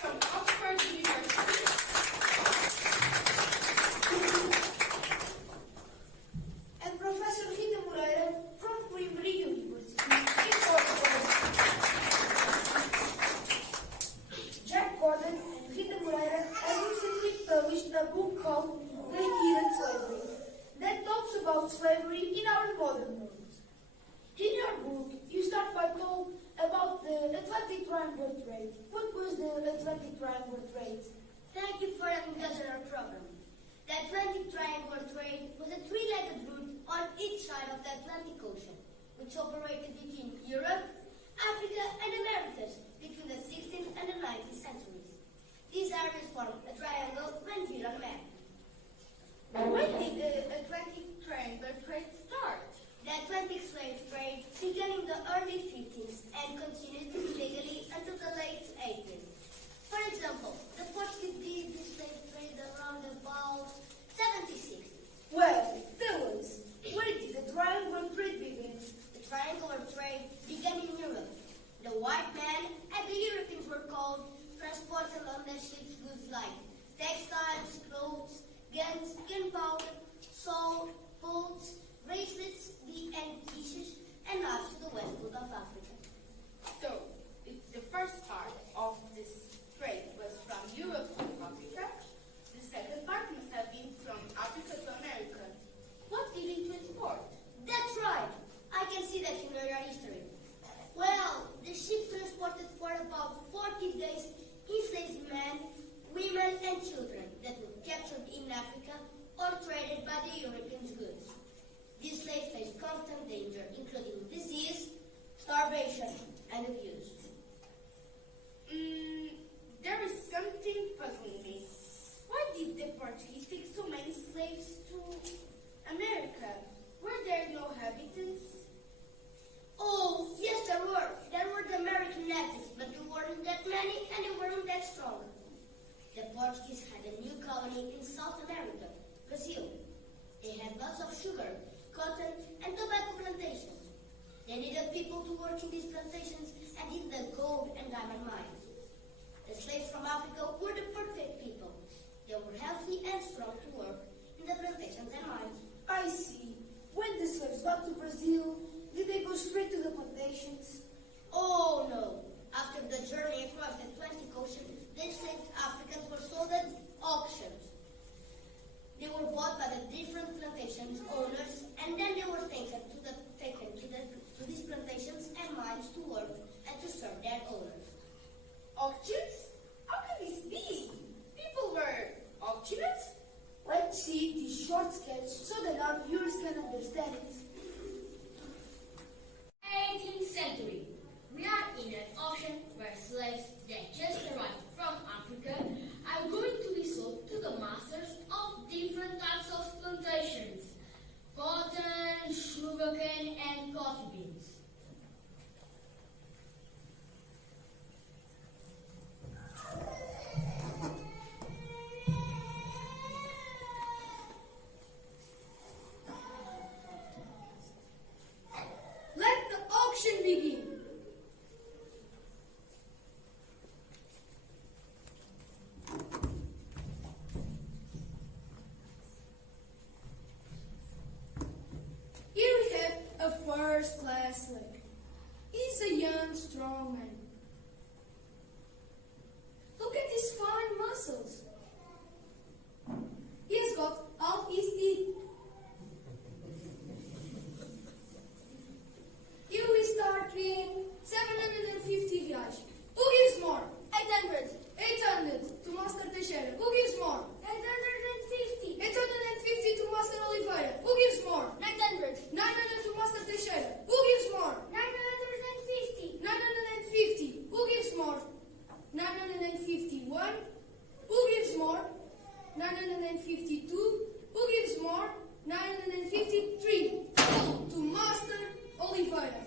from Oxford University. And Professor Rita Moreira from Primary University in Portugal. Jack Gordon and Rita Moreira have recently published a book called The Hidden Slavery that talks about slavery in our modern world. In your book, you start by talking about the Atlantic Triangle trade. What was the Atlantic Triangle trade? Thank you for having us on our program. The Atlantic Triangle trade was a three-legged route on each side of the Atlantic Ocean, which operated between Europe, Africa, and Americas between the 16th and the 19th centuries. These areas formed a triangle when viewed on map. When did the Atlantic Triangle trade start? The Atlantic slave trade began in the early 50s and continued legally until the late 80s. For example, the Portuguese did the slave trade around about 1760. Well, tell us, where did the triangle trade begin? The triangular trade began in Europe. The white men and the Europeans were called transported on their ships goods like textiles, clothes, guns, gunpowder, salt, boats, bracelets, and dishes, and knives to the west coast of Africa. So, the first part of this trade was from Europe to Africa. The second part must have been from Africa to America. What did it transport? That's right. I can see that you know your history. Well, the ship transported for about 40 days enslaved men, women, and children that were captured in Africa or traded by the Europeans' goods. These slaves faced constant danger, including disease, starvation, and abuse. There is something puzzling me. Why did the Portuguese take so many slaves to America? Were there no inhabitants? Oh, yes, there were. There were the American natives, but there weren't that many and they weren't that strong. The Portuguese had a new colony in South America, Brazil. They had lots of sugar, cotton, and tobacco plantations. They needed people to work in these plantations and in the gold and diamond mines. The slaves from Africa were the perfect people. They were healthy and strong to work in the plantations and mines. I see. When the slaves got to Brazil, did they go straight to the plantations? Oh no! After the journey across the Atlantic Ocean, the enslaved Africans were sold at auctions. They were bought by the different plantations owners, and then they were taken to these plantations and mines to work and to serve their owners. Auctions? How can this be? People were auctioned? Let's see this short sketch so that our viewers can understand it. 18th century. We are in an auction where slaves that just arrived from Africa are going to be sold to the masters of different types of plantations: cotton, sugarcane, and coffee beans. Let the auction begin. Here we have a first-class slave. He's a young, strong man. Look at his fine muscles. He has got all his teeth. Here we start with 750 reais. Who gives more? 800. 800 to Master Teixeira. Who gives more? 850. 850 to Master Oliveira. Who gives more? 900. 900 to Master Teixeira. Who gives more? 950. 950. Who gives more? 951. Who gives more? 952. Who gives more? 953. To Master Oliveira.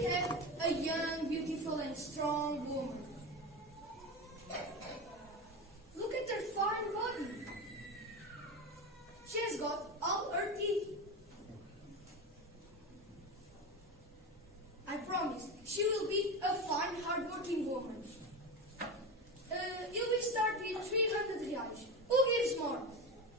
we have a young, beautiful and strong woman. Look at her fine body. She has got all her teeth. I promise she will be a fine, hard-working woman. You will start with 300 reais. Who gives more?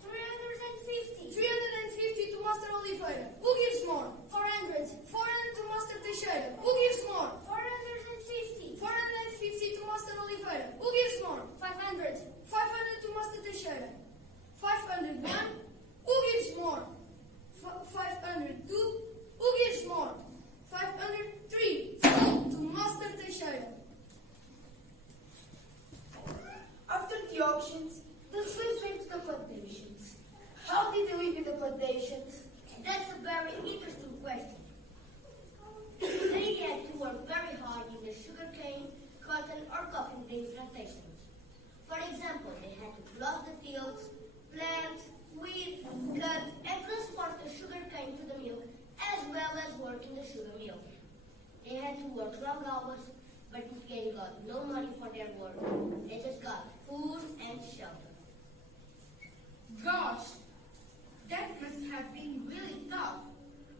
350. 350 to Master Oliveira. Who gives more? 400. 400 to Master Teixeira. Who gives more? 450. 450 to Master Oliveira. Who gives more? 500. 500 to Master Teixeira. 501. Who gives more? 502. Who gives more? 503. To Master Teixeira. After the auctions, the slaves went to the plantations. How did they live in the plantations? That's a very interesting question. They had to work very hard in the sugarcane, cotton, or coffee-based plantations. For example, they had to plow the fields, plant, weed, cut, and transport the sugarcane to the mill, as well as work in the sugar mill. They had to work long hours, but they got no money for their work. They just got food and shelter. Gosh, that must have been really tough.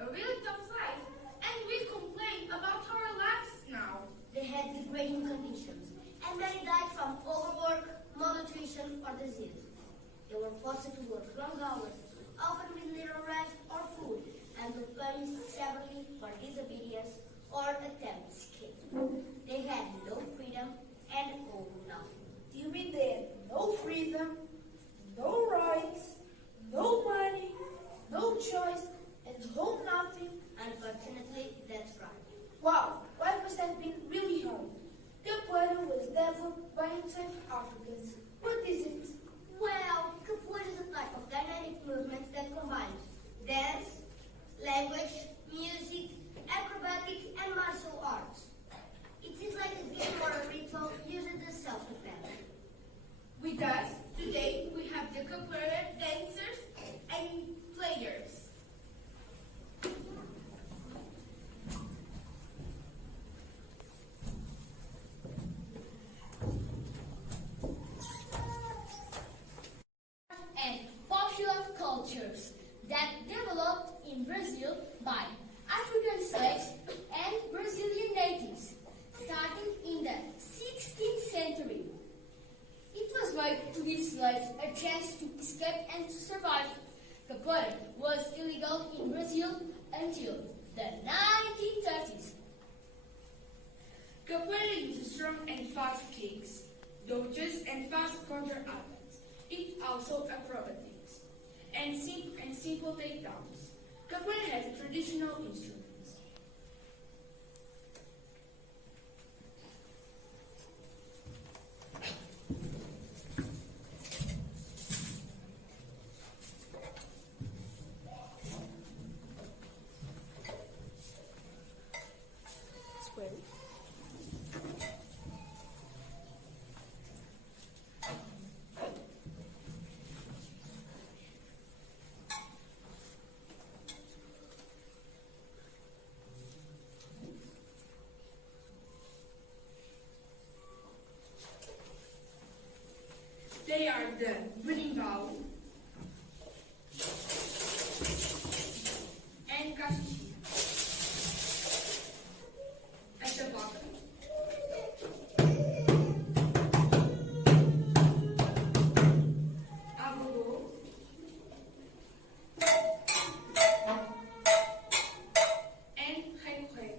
A really tough life. And we complain about our lives now. They had degrading conditions, and many died from overwork, malnutrition, or disease. They were forced to work long hours, often with little rest or food, and were punished severely for disobedience or attempt to escape. They had no freedom and owned nothing. Do you mean they had no freedom, no rights, no money, no choice, and no nothing? Unfortunately, that's right. Wow, life must have been really hard. Capoeira was developed by enslaved Africans. What is it? Well, capoeira is a type of dynamic movement that combines dance, language, music, acrobatic, and martial arts. It is like a game or a ritual used as self-defense. With us, today, we have the capoeira dancers and players. And popular cultures that developed in Brazil by African slaves and Brazilian natives, starting in the 16th century. It was made to give slaves a chance to escape and to survive. Capoeira was illegal in Brazil until the 1930s. Capoeira uses strong and fast kicks, dodges, and fast counter attacks. It also acrobatics and simple takedowns. Capoeira has traditional instruments. They are the Bilingue and Caxi. At the bottom, Agogô and Recorre.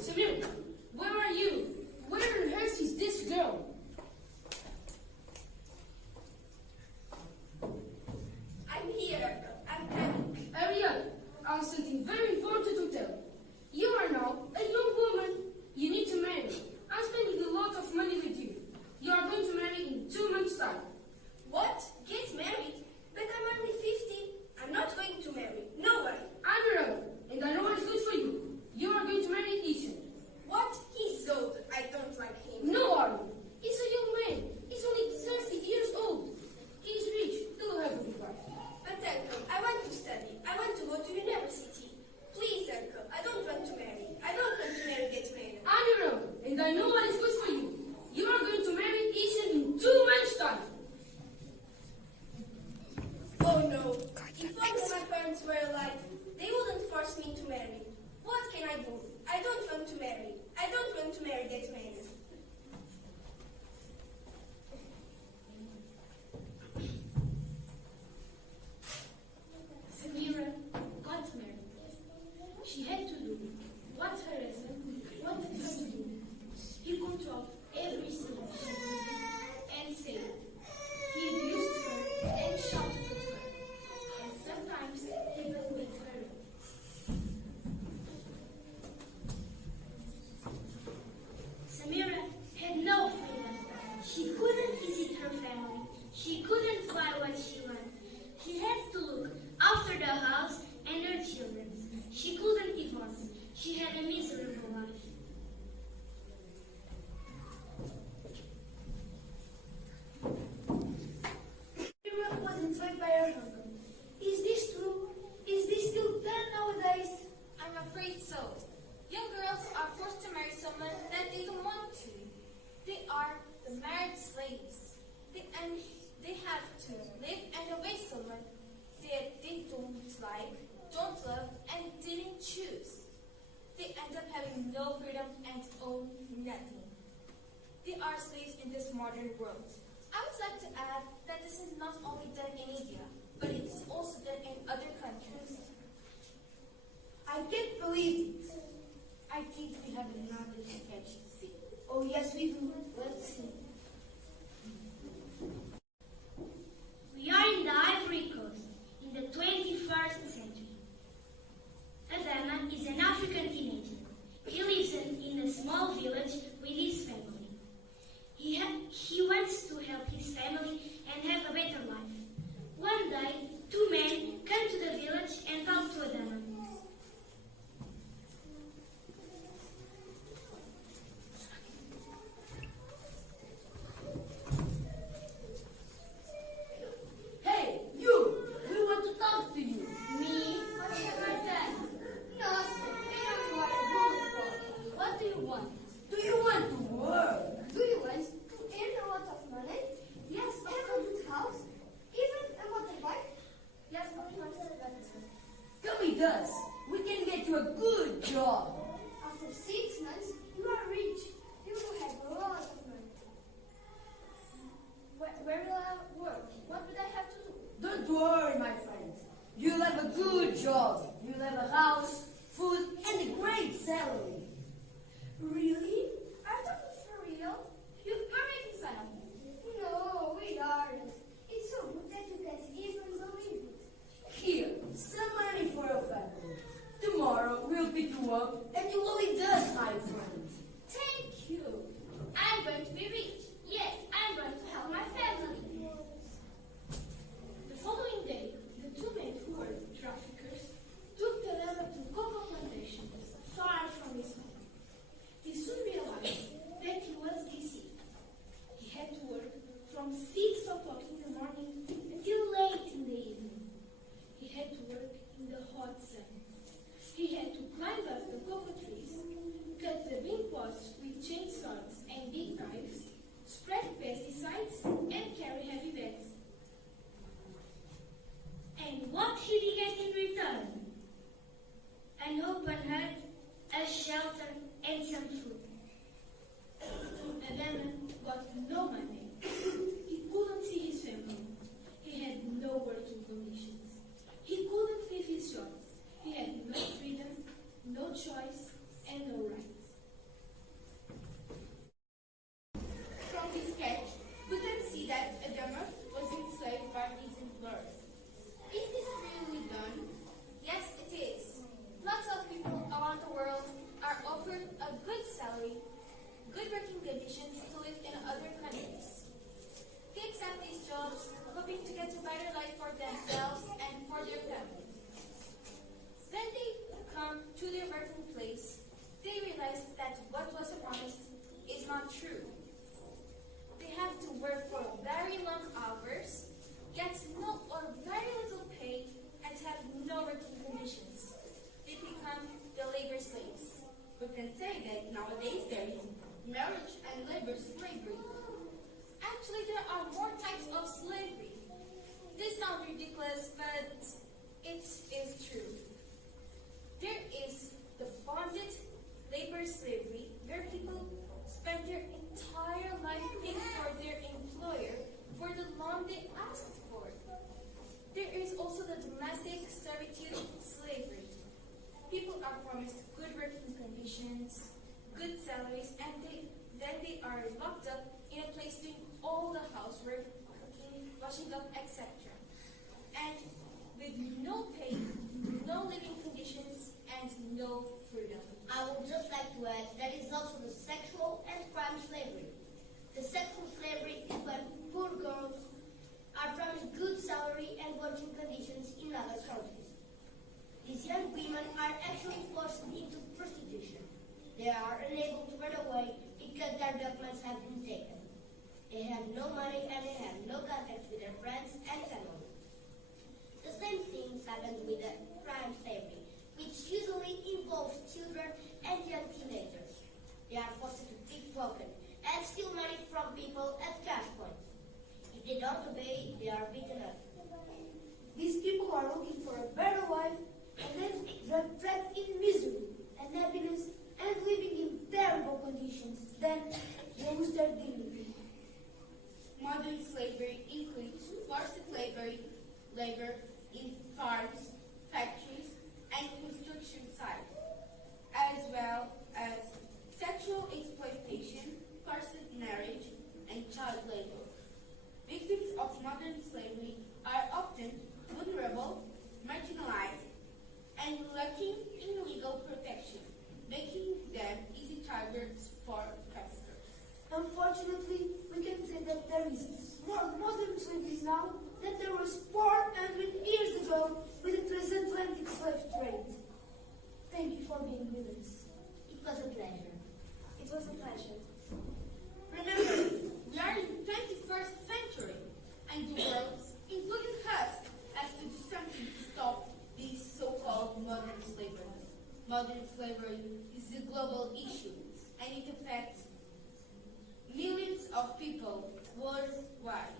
Samir, where are you? Where on earth is this girl? I'm here. I'm coming. Hurry up. I have something very important to tell. You are now a young woman. You need to marry. I'm spending a lot of money with you. You are going to marry in 2 months' time. What? Get married? But I'm only 50. I'm not going to marry. No way. I'm your own, and I know what's good for you. You are going to marry Ethan. What? He's old. I don't like him. No, Arnold. He's a young man. He's only 30 years old. He's rich. He will have a good wife. But Uncle, I want to study. I want to go to university. Please, Uncle, I don't want to marry. I don't want to marry get married. I'm your own, and I know what is good for you. You are going to marry Ethan in 2 months' time. Oh no. If only my parents were alive, they wouldn't force me to marry. What can I do? I don't want to marry. I don't want to marry get married. Samira got married. She had to do what her husband wanted her to do. He controlled everything she did and said. He abused her and shouted at her, and sometimes even beat her. Samira are the married slaves. They have to live and obey someone that they don't like, don't love, and didn't choose. They end up having no freedom and own nothing. They are slaves in this modern world. I would like to add that this is not only done in India, but it is also done in other countries. I can't believe it. I think we have another sketch to see. Oh, yes, we do. Let's see. We are in the Ivory Coast, in the 21st century. Adama is an African teenager. He lives in a small village with his family. He wants to help his family and have a better life. One day, two men come to the village and talk to Adama. Hey, you! We want to talk to you. Me? What have I done? No, sir. We don't want to work. What do you want? Do you want to work? Do you want to earn a lot of money? Yes, have a good house, even a motorbike. Yes, but we want to have a better life. Come with us. We can get you a good job. After 6 months, you are rich. You will have a lot of money. Where will I work? What would I have to do? Don't worry, my friend. You'll have a good job. You'll have a house, food, and a great salary. Really? Are you talking for real? You're making fun of me. No, we aren't. It's so good that you can't even believe it. Here, some money for your family. Tomorrow we'll pick you up and you will with us, my friend. Thank you. I'm going to be rich. Yes, I'm going to help my family. The following day, the two men who were traffickers took the lamb to cocoa plantation, far from his home. He soon realized that he was deceived. He had to work from 6 o'clock in the morning until late in the evening. He had to work in the hot sun. He had to climb up the cocoa trees, cut the bean pods with chainsaws and big knives, spread pesticides, and carry heavy bags. And what did he get in return? An open hut, a shelter, and some food. Adama got no money. He couldn't see his family. He had no working conditions. He couldn't leave his job. He had no freedom, no choice, and no rights. From this sketch, we can see that Adama was enslaved by his employers. Is this really done? Yes, it is. Lots of people around the world are offered a good salary, good working conditions to live in other countries. They accept these jobs, hoping to get a better life for themselves and for their family. When they come to their working place, they realize that what was promised is not true. They have to work for very long hours, get no or very little pay, and have no working conditions. They become the labor slaves. We can say that nowadays there is marriage and labor slavery. Actually, there are more types of slavery. This sounds ridiculous, but it is true. There is the bonded labor slavery, where people spend their entire life paying for their employer for the loan they asked for. There is also the domestic servitude slavery. People are promised good working conditions, good salaries, and then they are locked up in a place doing all the housework, cooking, washing up, etc. And with no pay, no living conditions, and no freedom. I would just like to add that is also the sexual and crime slavery. The sexual slavery is when poor girls are promised good salary and working conditions in other countries. These young women are actually forced into prostitution. They are unable to run away because their documents have been taken. They have no money and they have no contact with their friends and family. The same things happen with the crime slavery, which usually involves children and young teenagers. They are forced to pickpocket and steal money from people at cash points. If they don't obey, they are beaten up. These people are looking for a better life, and then they're trapped in misery and happiness and living in terrible conditions. Then they lose their dignity. Modern slavery includes forced labor in farms, factories, and construction sites, as well as sexual exploitation, forced marriage, and child labor. Victims of modern slavery are often vulnerable, marginalized, and lacking in legal protection, making them easy targets for traffickers. Unfortunately, we can say that there is more modern slavery now than there was 400 years ago with the transatlantic slave trade. Thank you for being with us. It was a pleasure. It was a pleasure. Remember, we are in the 21st century, and the world, including us, has to do something to stop this so-called modern slavery. Modern slavery is a global issue, and it affects millions of people worldwide.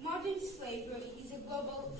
Modern slavery is a global